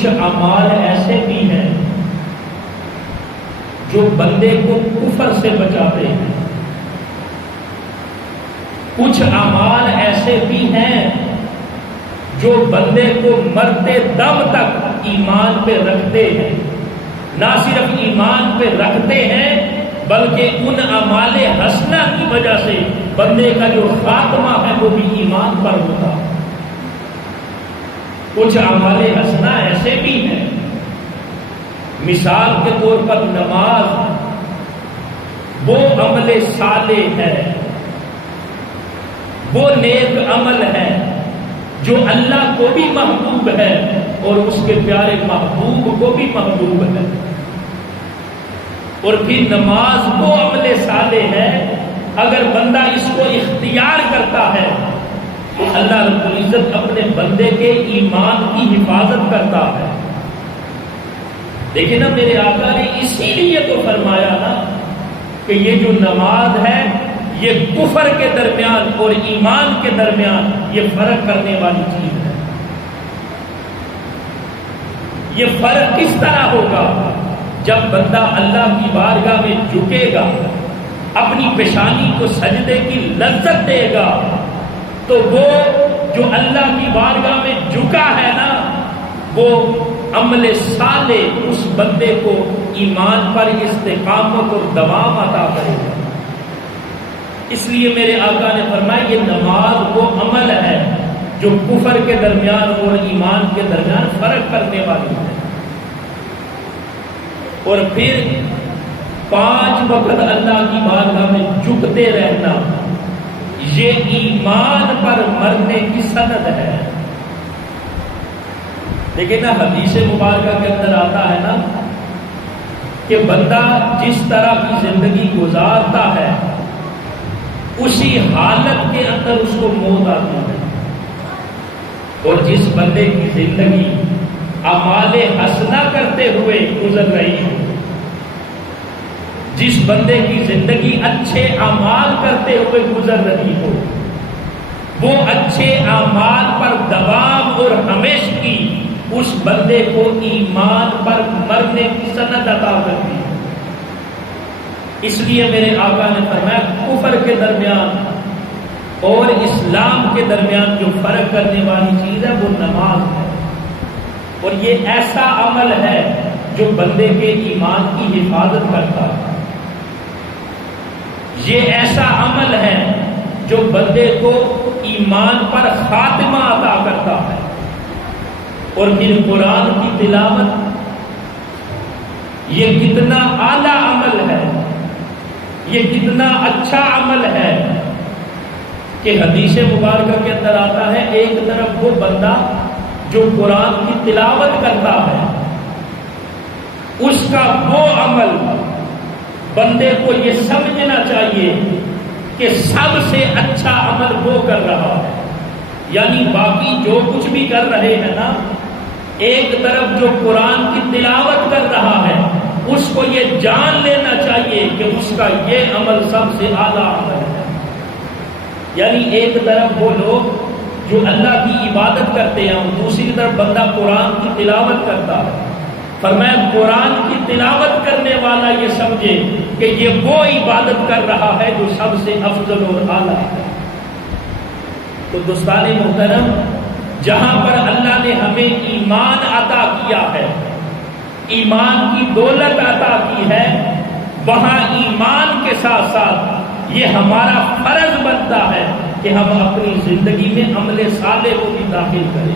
کچھ اعمال ایسے بھی ہیں جو بندے کو کفر سے بچاتے ہیں، کچھ اعمال ایسے بھی ہیں جو بندے کو مرتے دم تک ایمان پہ رکھتے ہیں، نہ صرف ایمان پہ رکھتے ہیں بلکہ ان اعمال حسنہ کی وجہ سے بندے کا جو خاتمہ ہے وہ بھی ایمان پر ہوتا ہے۔ کچھ اعمال حسنہ ایسے بھی ہیں، مثال کے طور پر نماز وہ عمل صالح ہے، وہ نیک عمل ہے جو اللہ کو بھی محبوب ہے اور اس کے پیارے محبوب کو بھی محبوب ہے۔ اور پھر نماز وہ عمل صالح ہے اگر بندہ اس کو اختیار کرتا ہے تو اللہ رب العزت اپنے بندے کے ایمان کی حفاظت کرتا ہے۔ دیکھیں نا، میرے آقا نے اسی لیے تو فرمایا نا کہ یہ جو نماز ہے یہ کفر کے درمیان اور ایمان کے درمیان یہ فرق کرنے والی چیز ہے۔ یہ فرق کس طرح ہوگا؟ جب بندہ اللہ کی بارگاہ میں جھکے گا، اپنی پیشانی کو سجدے کی لذت دے گا، تو وہ جو اللہ کی بارگاہ میں جھکا ہے نا، وہ عمل صالح اس بندے کو ایمان پر استقامت اور دوام عطا کرے گا۔ اس لیے میرے آقا نے فرمایا یہ نماز وہ عمل ہے جو کفر کے درمیان اور ایمان کے درمیان فرق کرنے والی ہے۔ اور پھر 5 وقت اللہ کی بارگاہ میں جھکتے رہنا، یہ ایمان پر مرنے کی سند ہے۔ لیکن نا حدیث مبارکہ کے اندر آتا ہے نا کہ بندہ جس طرح کی زندگی گزارتا ہے اسی حالت کے اندر اس کو موت آتی ہے، اور جس بندے کی زندگی اعمال حسنہ کرتے ہوئے گزر رہی ہے، جس بندے کی زندگی اچھے اعمال کرتے ہوئے گزر رہی ہو، وہ اچھے اعمال پر دوام اور ہمیشگی اس بندے کو ایمان پر مرنے کی سند عطا کرتی ہے۔ اس لیے میرے آقا نے فرمایا کفر کے درمیان اور اسلام کے درمیان جو فرق کرنے والی چیز ہے وہ نماز ہے، اور یہ ایسا عمل ہے جو بندے کے ایمان کی حفاظت کرتا ہے، یہ ایسا عمل ہے جو بندے کو ایمان پر خاتمہ عطا کرتا ہے۔ اور پھر قرآن کی تلاوت یہ کتنا اعلیٰ عمل ہے، یہ کتنا اچھا عمل ہے کہ حدیث مبارکہ کے اندر آتا ہے ایک طرف وہ بندہ جو قرآن کی تلاوت کرتا ہے اس کا وہ عمل بندے کو یہ سمجھنا چاہیے کہ سب سے اچھا عمل وہ کر رہا ہے، یعنی باقی جو کچھ بھی کر رہے ہیں نا، ایک طرف جو قرآن کی تلاوت کر رہا ہے اس کو یہ جان لینا چاہیے کہ اس کا یہ عمل سب سے اعلیٰ عمل ہے۔ یعنی ایک طرف وہ لوگ جو اللہ کی عبادت کرتے ہیں اور دوسری طرف بندہ قرآن کی تلاوت کرتا ہے، فرمایا قرآن کی تلاوت کرنے والا یہ سمجھے کہ یہ وہ عبادت کر رہا ہے جو سب سے افضل اور اعلیٰ ہے۔ تو دوستان محترم، جہاں پر اللہ نے ہمیں ایمان عطا کیا ہے، ایمان کی دولت عطا کی ہے، وہاں ایمان کے ساتھ ساتھ یہ ہمارا فرض بنتا ہے کہ ہم اپنی زندگی میں عمل صالح کو بھی داخل کریں۔